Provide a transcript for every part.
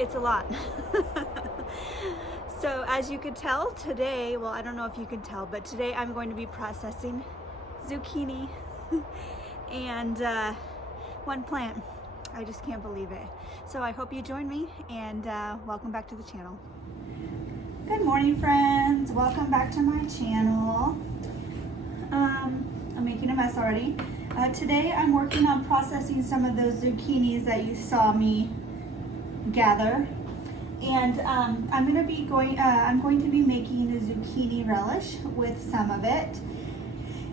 it's a lot. So as you could tell today, well, I don't know if you can tell, but today I'm going to be processing zucchini and one plant. I just can't believe it. So I hope you join me, and welcome back to the channel. Good morning, friends. Welcome back to my channel. I'm making a mess already. Today I'm working on processing some of those zucchinis that you saw me gather, and I'm going to be making a zucchini relish with some of it.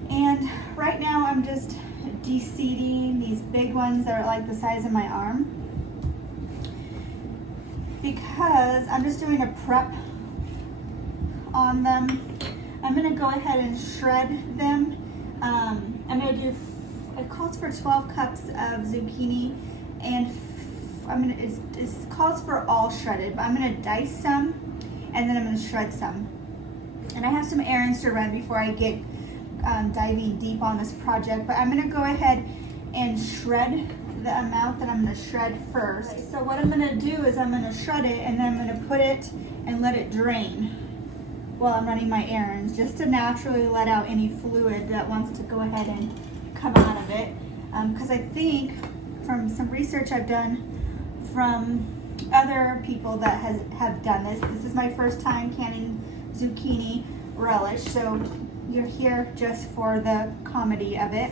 And right now I'm just de-seeding these big ones that are like the size of my arm, because I'm just doing a prep on them. I'm going to go ahead and shred them. I'm going to do, it calls for 12 cups of zucchini, and it calls for all shredded, but I'm going to dice some and then I'm going to shred some. And I have some errands to run before I get diving deep on this project, but I'm going to go ahead and shred the amount that I'm going to shred first. Okay, so what I'm going to do is I'm going to shred it, and then I'm going to put it and let it drain while I'm running my errands, just to naturally let out any fluid that wants to go ahead and come out of it. Because I think from some research I've done from other people that have done this is my first time canning zucchini relish, so you're here just for the comedy of it.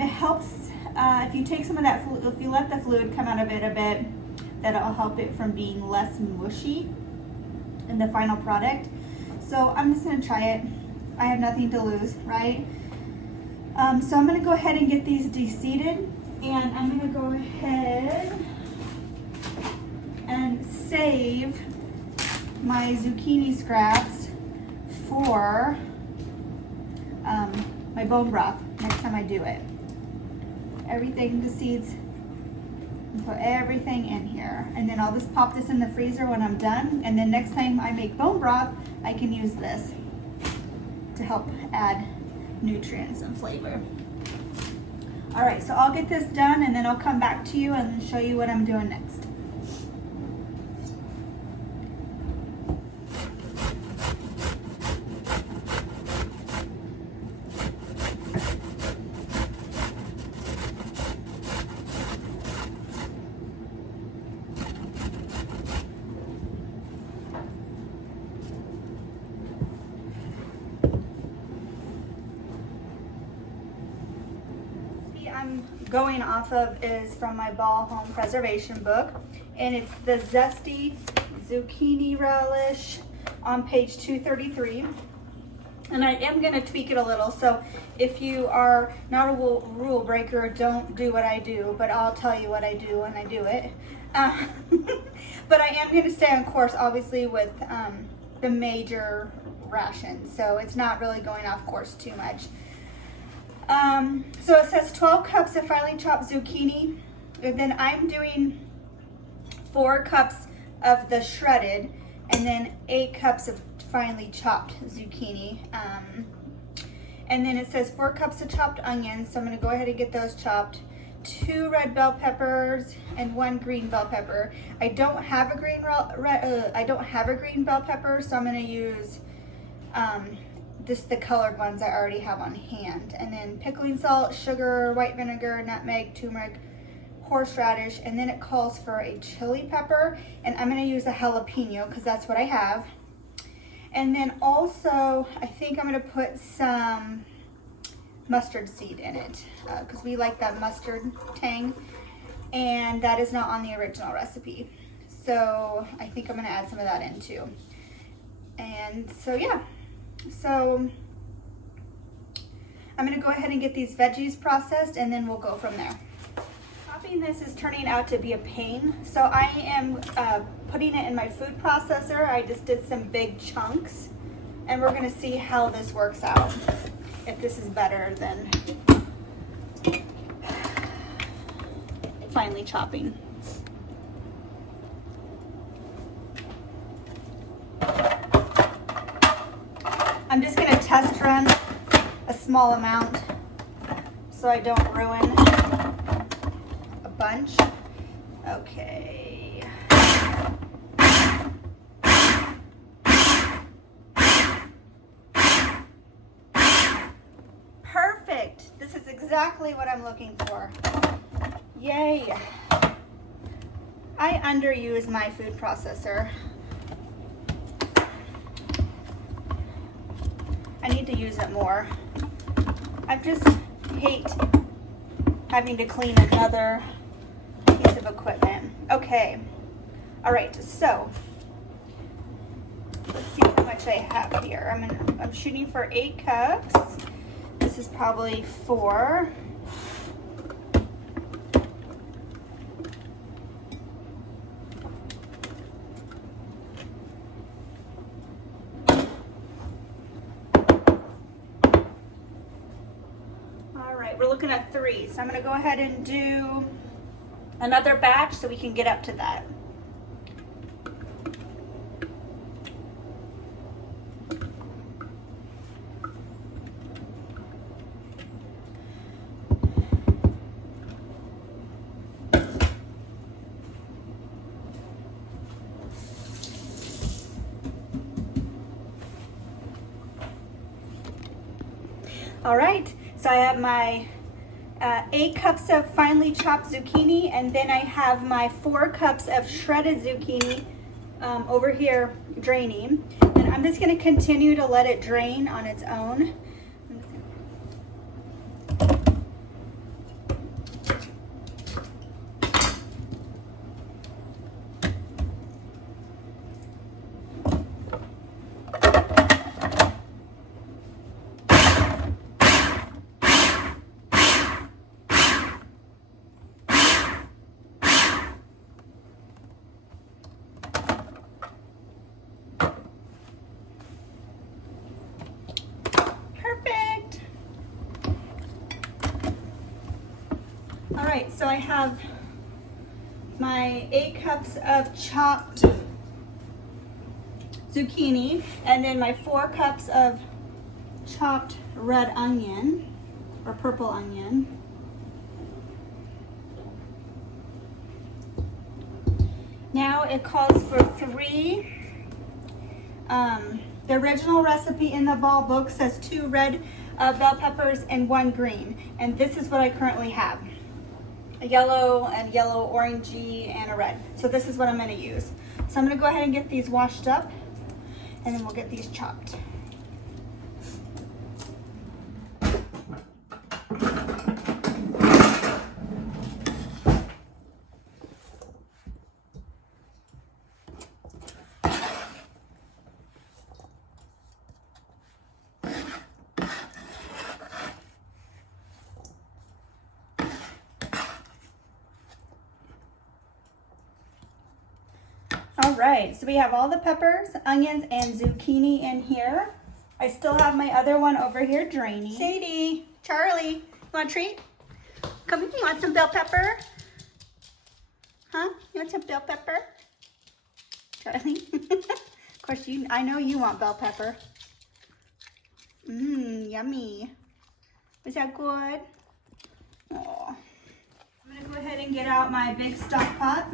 It helps if you take some of that if you let the fluid come out of it a bit, that'll help it from being less mushy in the final product. So I'm just going to try it. I have nothing to lose, right? So I'm going to go ahead and get these de-seeded, and I'm going to go ahead and save my zucchini scraps for my bone broth next time I do it. Everything, the seeds, put everything in here, and then I'll just pop this in the freezer when I'm done, and then next time I make bone broth I can use this to help add nutrients and flavor. Alright, so I'll get this done and then I'll come back to you and show you what I'm doing next. I'm going off of is from my Ball Home Preservation book, and it's the Zesty Zucchini Relish on page 233. And I am going to tweak it a little, so if you are not a rule breaker, don't do what I do, but I'll tell you what I do when I do it. But I am going to stay on course, obviously, with the major rations, so it's not really going off course too much. So it says 12 cups of finely chopped zucchini, and then I'm doing 4 cups of the shredded, and then 8 cups of finely chopped zucchini. And then it says 4 cups of chopped onions, so I'm going to go ahead and get those chopped. 2 red bell peppers and 1 green bell pepper. I don't have a green bell pepper, so I'm going to use just the colored ones I already have on hand. And then pickling salt, sugar, white vinegar, nutmeg, turmeric, horseradish, and then it calls for a chili pepper, and I'm going to use a jalapeno because that's what I have. And then also I think I'm going to put some mustard seed in it because we like that mustard tang, and that is not on the original recipe, so I think I'm going to add some of that in too. And so yeah, so I'm going to go ahead and get these veggies processed, and then we'll go from there. Chopping this is turning out to be a pain, so I am putting it in my food processor. I just did some big chunks, and we're going to see how this works out, if this is better than finely chopping. I'm just going to test run a small amount so I don't ruin a bunch. bunch. Okay. Perfect. This is exactly what I'm looking for. Yay. I underuse my food processor. I need to use it more. I just hate having to clean another piece of equipment. Okay. All right, so let's see how much I have here. I'm shooting for 8 cups. This is probably 4. All right, we're looking at 3. So I'm gonna go ahead and do another batch so we can get up to that. All right, so I have my 8 cups of finely chopped zucchini, and then I have my 4 cups of shredded zucchini over here draining. And I'm just gonna continue to let it drain on its own. All right, so I have my 8 cups of chopped zucchini, and then my 4 cups of chopped red onion or purple onion. Now it calls for 3. The original recipe in the ball book says 2 red bell peppers and 1 green, and this is what I currently have. A yellow and yellow orangey and a red. So this is what I'm going to use. So I'm going to go ahead and get these washed up, and then we'll get these chopped. All right, so we have all the peppers, onions, and zucchini in here. I still have my other one over here draining. Sadie, Charlie, you want a treat? Come with me, you want some bell pepper? Huh? You want some bell pepper? Charlie? Of course, I know you want bell pepper. Mmm, yummy. Was that good? Oh. I'm gonna go ahead and get out my big stock pot.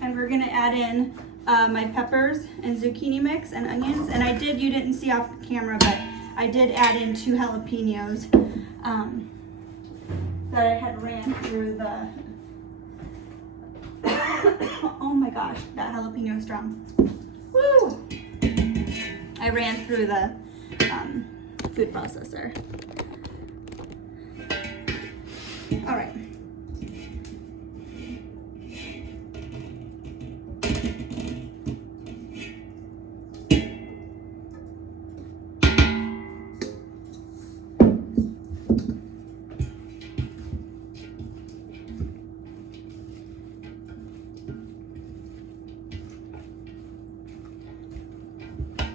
And we're gonna add in my peppers and zucchini mix and onions. And you didn't see off camera, but I did add in 2 jalapenos that I had ran through the, oh my gosh, that jalapeno is strong. Woo! I ran through the food processor. All right.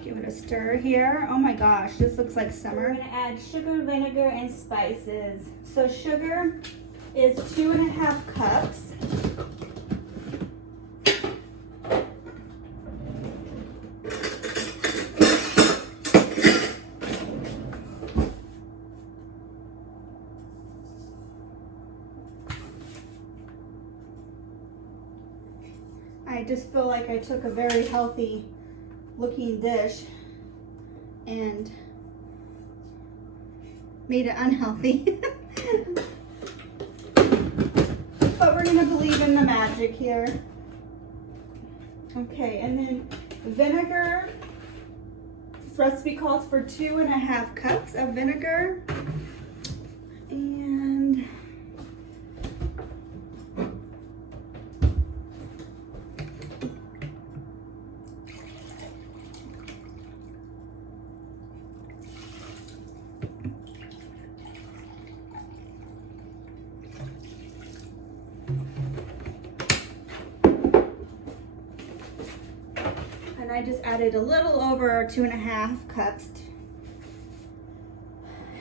Give it a stir here. Oh my gosh, this looks like summer. We're gonna add sugar, vinegar, and spices. So sugar is 2.5 cups. just feel like I took a very healthy looking dish and made it unhealthy. But we're gonna believe in the magic here. Okay, and then vinegar. This recipe calls for 2.5 cups of vinegar. And I just added a little over 2.5 cups.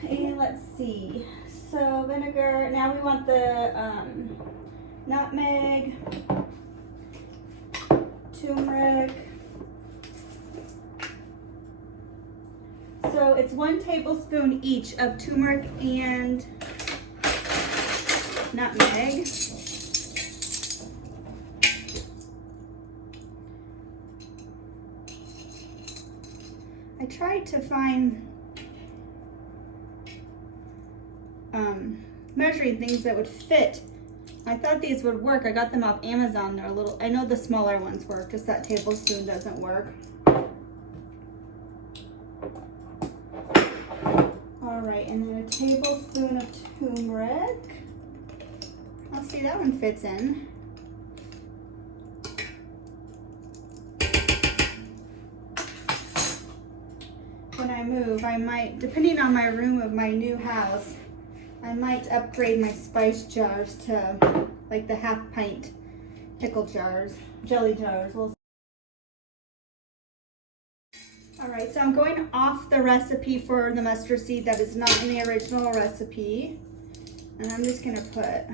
And let's see. So vinegar, now we want the nutmeg, turmeric. So it's 1 tablespoon each of turmeric and nutmeg. I tried to find measuring things that would fit. I thought these would work. I got them off Amazon. They're a little, I know the smaller ones work, just that tablespoon doesn't work. All right, and then a tablespoon of turmeric. I'll see, that one fits in. When I move, I might, depending on my room of my new house, I might upgrade my spice jars to like the 1/2 pint pickle jars, jelly jars. All right, so I'm going off the recipe for the mustard seed that is not in the original recipe. And I'm just gonna put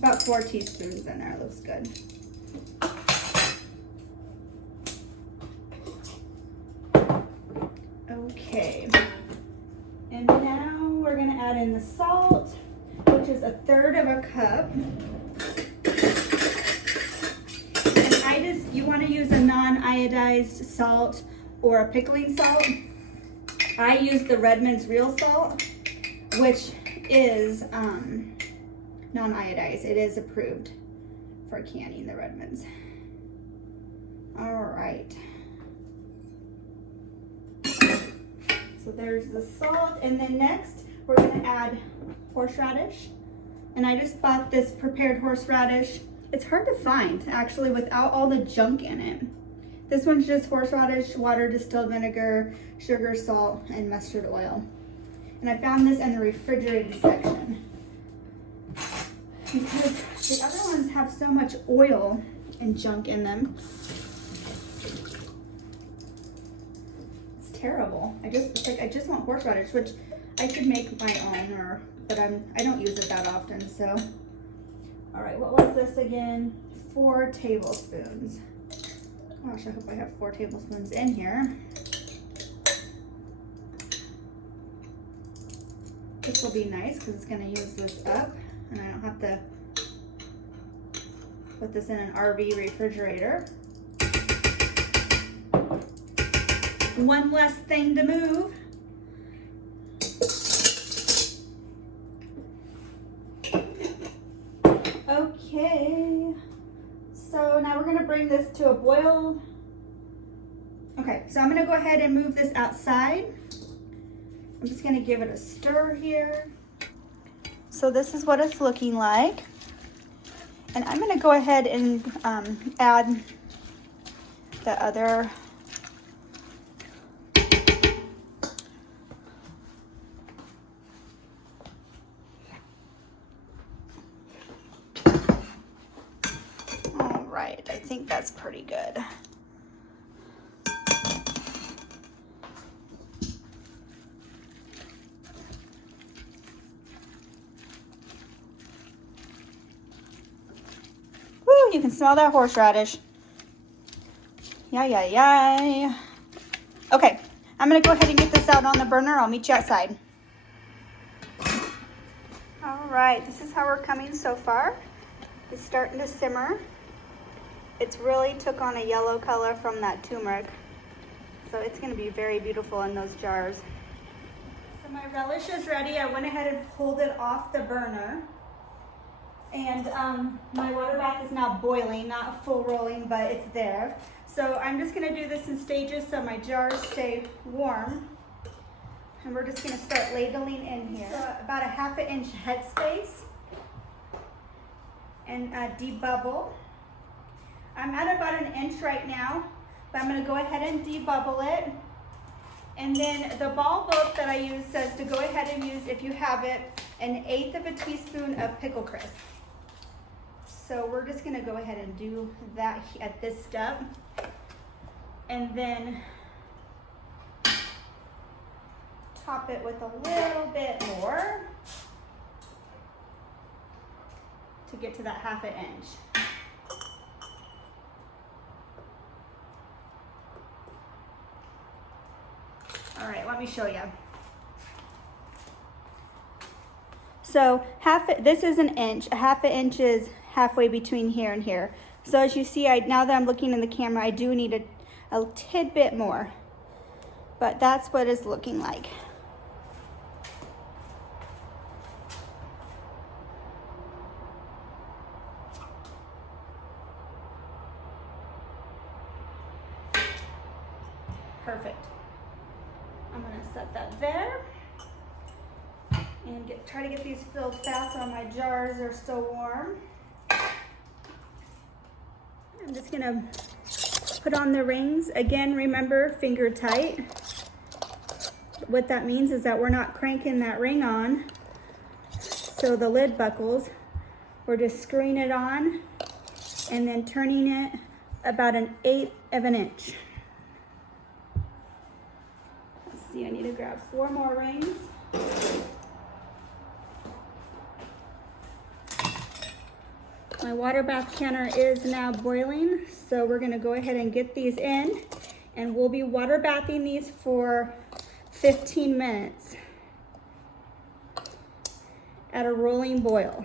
about 4 teaspoons in there, looks good. Okay, and now we're gonna add in the salt, which is 1/3 cup. And you wanna use a non-iodized salt or a pickling salt. I use the Redmond's real salt, which is non-iodized. It is approved for canning, the Redmond's. All right. So there's the salt, and then next we're gonna add horseradish. And I just bought this prepared horseradish. It's hard to find, actually, without all the junk in it. This one's just horseradish, water, distilled vinegar, sugar, salt, and mustard oil. And I found this in the refrigerated section because the other ones have so much oil and junk in them. Terrible. I just want horseradish, which I could make my own, but I don't use it that often. So, all right, what was this again? 4 tablespoons. Gosh, I hope I have 4 tablespoons in here. This will be nice because it's going to use this up, and I don't have to put this in an RV refrigerator. One less thing to move. Okay, so now we're gonna bring this to a boil. Okay, so I'm gonna go ahead and move this outside. I'm just gonna give it a stir here. So this is what it's looking like. And I'm gonna go ahead and add the other I think that's pretty good. Woo, you can smell that horseradish. Yay. Okay, I'm gonna go ahead and get this out on the burner. I'll meet you outside. All right, this is how we're coming so far. It's starting to simmer. It's really took on a yellow color from that turmeric. So it's gonna be very beautiful in those jars. So my relish is ready. I went ahead and pulled it off the burner. And my water bath is now boiling, not full rolling, but it's there. So I'm just gonna do this in stages so my jars stay warm. And we're just gonna start ladling in here. So about a ½ inch headspace. And debubble. I'm at about 1 inch right now, but I'm gonna go ahead and debubble it. And then the ball book that I use says to go ahead and use, if you have it, 1/8 of a teaspoon of pickle crisp. So we're just gonna go ahead and do that at this step. And then top it with a little bit more to get to that ½ inch. All right, let me show you. So this is 1 inch. A ½ inch is halfway between here and here. So as you see, now that I'm looking in the camera, I do need a tidbit more, but that's what it's looking like. Perfect. I'm gonna set that there and try to get these filled fast so my jars are still warm. I'm just gonna put on the rings. Again, remember, finger tight. What that means is that we're not cranking that ring on so the lid buckles. We're just screwing it on and then turning it about 1/8 of an inch. Let's see, I need to grab 4 more rings. My water bath canner is now boiling, so we're gonna go ahead and get these in, and we'll be water bathing these for 15 minutes at a rolling boil.